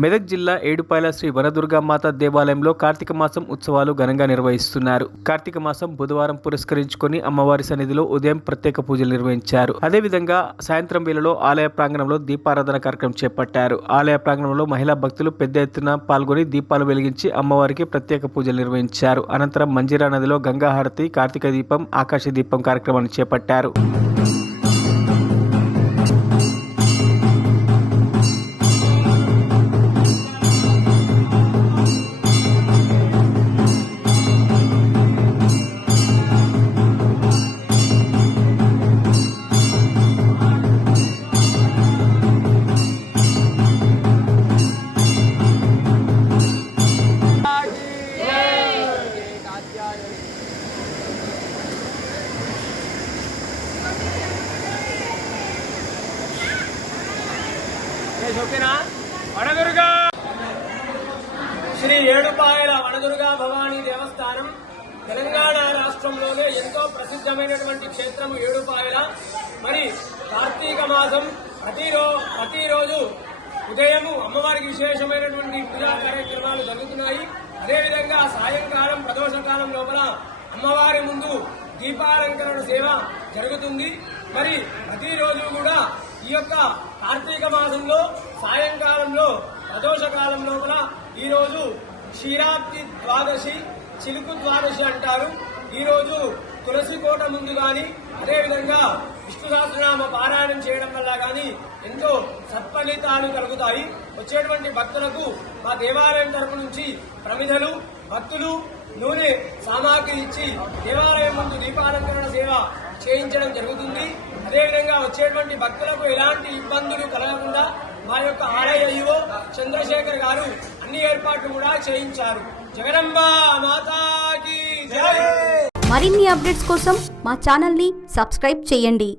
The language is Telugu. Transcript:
మెదక్ జిల్లా ఏడుపాయల శ్రీ వనదుర్గామాత దేవాలయంలో కార్తీక మాసం ఉత్సవాలు ఘనంగా నిర్వహిస్తున్నారు. కార్తీక మాసం బుధవారం పురస్కరించుకొని అమ్మవారి సన్నిధిలో ఉదయం ప్రత్యేక పూజలు నిర్వహించారు. అదేవిధంగా సాయంత్రం వేళలో ఆలయ ప్రాంగణంలో దీపారాధన కార్యక్రమం చేపట్టారు. ఆలయ ప్రాంగణంలో మహిళా భక్తులు పెద్ద ఎత్తున పాల్గొని దీపాలు వెలిగించి అమ్మవారికి ప్రత్యేక పూజలు నిర్వహించారు. అనంతరం మంజీరా నదిలో గంగాహారతి, కార్తీక దీపం, ఆకాశ దీపం కార్యక్రమాన్ని చేపట్టారు. వనదుర్గా శ్రీ ఏడుపాయల వనదుర్గా భవానీ దేవస్థానం తెలంగాణ రాష్ట్రంలోనే ఎంతో ప్రసిద్ధమైనటువంటి క్షేత్రం ఏడుపాయల. మరి కార్తీక మాసం ప్రతిరోజు ఉదయము అమ్మవారికి విశేషమైనటువంటి పూజా కార్యక్రమాలు జరుగుతున్నాయి. అదేవిధంగా సాయంకాలం ప్రదోషకాలం లోపల అమ్మవారి ముందు దీపాలంకరణ సేవ జరుగుతుంది. మరి ప్రతిరోజు కూడా ఈ యొక్క కార్తీక మాసంలో సాయంకాలంలో ప్రదోషకాలం లోపల ఈరోజు క్షీరాబ్ది ద్వాదశి, చిలుకు ద్వాదశి అంటారు. ఈరోజు తులసి కోట ముందు గాని అదేవిధంగా విష్ణు సహస్రనామ పారాయణం చేయడం వల్ల గాని ఎంతో సత్ఫలితాలు కలుగుతాయి. వచ్చేటువంటి భక్తులకు మా దేవాలయం తరపు నుంచి ప్రమిదలు, భక్తులు నూనె సామాగ్రి ఇచ్చి దేవాలయం ముందు దీపాలంకరణ సేవ చేయించడం జరుగుతుంది. అదేవిధంగా వచ్చేటువంటి భక్తులకు ఎలాంటి ఇబ్బందులు కలగకుండా మా యొక్క ఆలయ ఈవో చంద్రశేఖర్ గారు అన్ని ఏర్పాట్లు కూడా చేయించారు. జగదంబ మాతాకి జై. మరిన్ని అప్డేట్స్ కోసం మా ఛానల్ ని సబ్స్క్రైబ్ చేయండి.